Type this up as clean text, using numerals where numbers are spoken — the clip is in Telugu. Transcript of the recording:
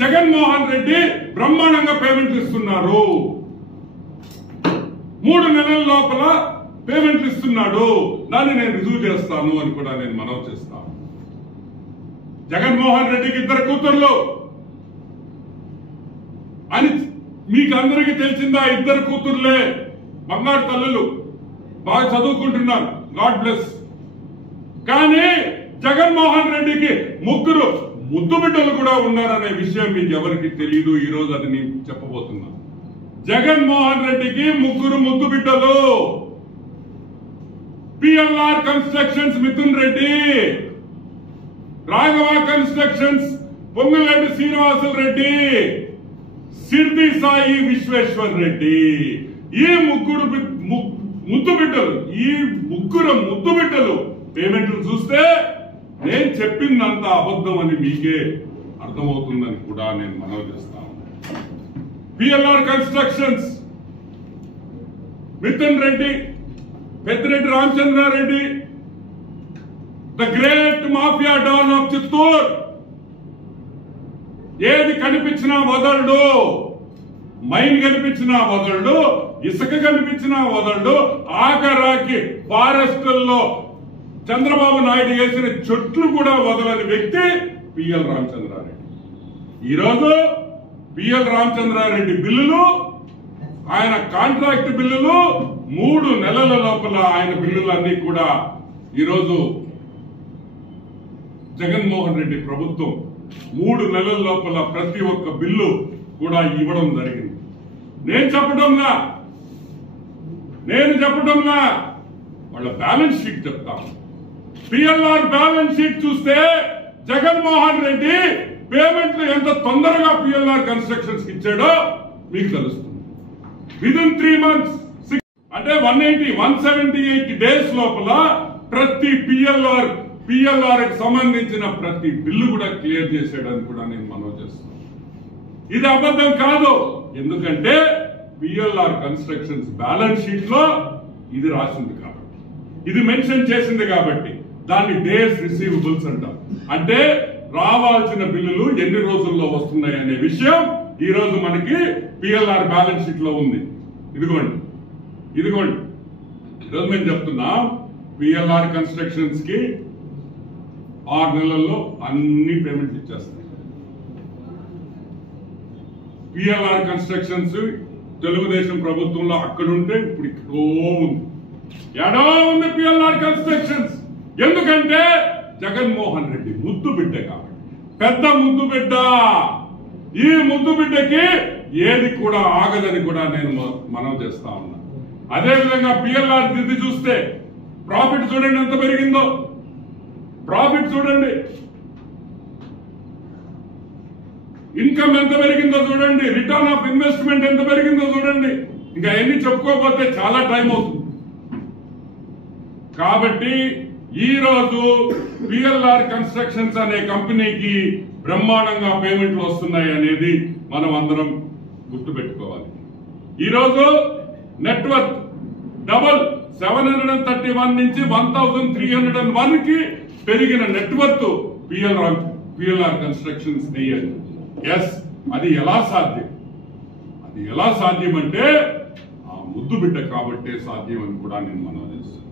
జగన్మోహన్ రెడ్డి బ్రహ్మాండంగా పేమెంట్లు ఇస్తున్నారు. 3 నెలల లోపల పేమెంట్లు ఇస్తున్నాడు. దాన్ని నేను రుజువు చేస్తాను అని కూడా నేను మనవి చేస్తాను. జగన్మోహన్ రెడ్డికి 2 కూతుర్లు అని మీకు అందరికీ తెలిసిందా? 2 కూతుర్లే, బంగారు తల్లులు, బాగా చదువుకుంటున్నారు, గాడ్ బ్లెస్. కానీ జగన్మోహన్ రెడ్డికి 3 ముద్దు బిడ్డలు కూడా ఉన్నారనే విషయం మీకు ఎవరికి తెలియదు. ఈ రోజు అది నేను చెప్పబోతున్నా. జగన్మోహన్ రెడ్డికి 3 ముద్దు బిడ్డలు. PLR constructions Mithun Reddy, Raghava constructions Ponguleti Srinivasulu Reddy, Shirdi Sai Vishweshwar Reddy. ఈ 3 ముద్దు బిడ్డలు, ఈ 3 ముద్దు బిడ్డలు పేమెంట్లు చూస్తే నేను చెప్పిందంతా అబద్ధం అని మీకే అర్థమవుతుందని కూడా నేను మనవి చేస్తాను. PLR constructions Mithun Reddy, Peddireddy Ramachandra Reddy, the great mafia don of Chittoor. ఏది కనిపించినా వదలడు, మైన్ కనిపించినా వదలడు, ఇసుక కనిపించినా వదలడు. ఆఖరాకి ఫారెస్టుల్లో చంద్రబాబు నాయుడు వేసిన చెట్లు కూడా వదలని వ్యక్తి పిఎల్ రామచంద్రారెడ్డి. ఈరోజు పిఎల్ రామచంద్రారెడ్డి బిల్లులు, ఆయన కాంట్రాక్ట్ బిల్లులు 3 నెలల లోపల ఆయన బిల్లులన్నీ కూడా ఈరోజు జగన్మోహన్ రెడ్డి ప్రభుత్వం 3 నెలల లోపల ప్రతి ఒక్క బిల్లు కూడా ఇవ్వడం జరిగింది. నేను చెప్పడంలా వాళ్ళ బ్యాలెన్స్ షీట్ చెప్తాను. పిఎల్ఆర్ బ్యాలెన్స్ షీట్ చూస్తే జగన్మోహన్ రెడ్డి పేమెంట్లు ఎంత తొందరగా పిఎల్ఆర్ కన్స్ట్రక్షన్స్ ఇచ్చాడో మీకు తెలుస్తుంది. విదిన్ 3 months, అంటే 178 డేస్ లోపల ప్రతి పిఎల్ఆర్ కి సంబంధించిన ప్రతి బిల్లు కూడా క్లియర్ చేసేయడానికి కూడా నేను మనవి చేస్తున్నాను. ఇది అబద్ధం కాదు. ఎందుకంటే పిఎల్ఆర్ కన్స్ట్రక్షన్స్ బ్యాలెన్స్ షీట్ లో ఇది రాసింది కాబట్టి, ఇది మెన్షన్ చేసింది కాబట్టి దాన్ని డేస్ రిసీవబుల్స్ అంటారు. అంటే రావాల్సిన బిల్లులు ఎన్ని రోజుల్లో వస్తున్నాయి అనే విషయం ఈ రోజు మనకి పిఎల్ఆర్ బ్యాలెన్స్ షీట్ లో ఉంది. ఇదిగోండి ఈరోజు మేము చెప్తున్నాం. పిఎల్ఆర్ కన్స్ట్రక్షన్స్ కి 6 నెలల్లో అన్ని పేమెంట్ ఇచ్చేస్తాయి. పిఎల్ఆర్ కన్స్ట్రక్షన్స్ తెలుగుదేశం ప్రభుత్వంలో అక్కడుంటే ఇప్పుడు ఇక్కడో ఉంది. ఎడో ఉంది పిఎల్ఆర్ కన్స్ట్రక్షన్స్. ఎందుకంటే జగన్మోహన్ రెడ్డి ముద్దు బిడ్డ కాబట్టి, పెద్ద ముద్దు బిడ్డ. ఈ ముద్దు బిడ్డకి ఏది కూడా ఆగదని కూడా నేను మనవి చేస్తా ఉన్నా. అదే విధంగా పిఎల్ఆర్ దిద్ది చూస్తే ప్రాఫిట్ చూడండి ఎంత పెరిగిందో. ప్రాఫిట్ చూడండి, ఇన్కమ్ ఎంత పెరిగిందో చూడండి, రిటర్న్ ఆఫ్ ఇన్వెస్ట్మెంట్ ఎంత పెరిగిందో చూడండి. ఇంకా ఎన్ని చెప్పుకోకపోతే చాలా టైం అవుతుంది. కాబట్టి ఈ రోజు పిఎల్ఆర్ కన్స్ట్రక్షన్స్ అనే కంపెనీకి బ్రహ్మాండంగా పేమెంట్లు వస్తున్నాయి అనేది మనం అందరం గుర్తుపెట్టుకోవాలి. ఈరోజు నెట్వర్క్ డబల్ 731 నుంచి 1301 కి పెరిగిన నెట్వర్క్ పిఎల్ఆర్ కన్స్ట్రక్షన్స్ అయ్యారు. ఎస్, అది ఎలా సాధ్యం అంటే ఆ ముద్దు బిడ్డ కాబట్టే సాధ్యం అని కూడా నేను మనవి చేస్తాను.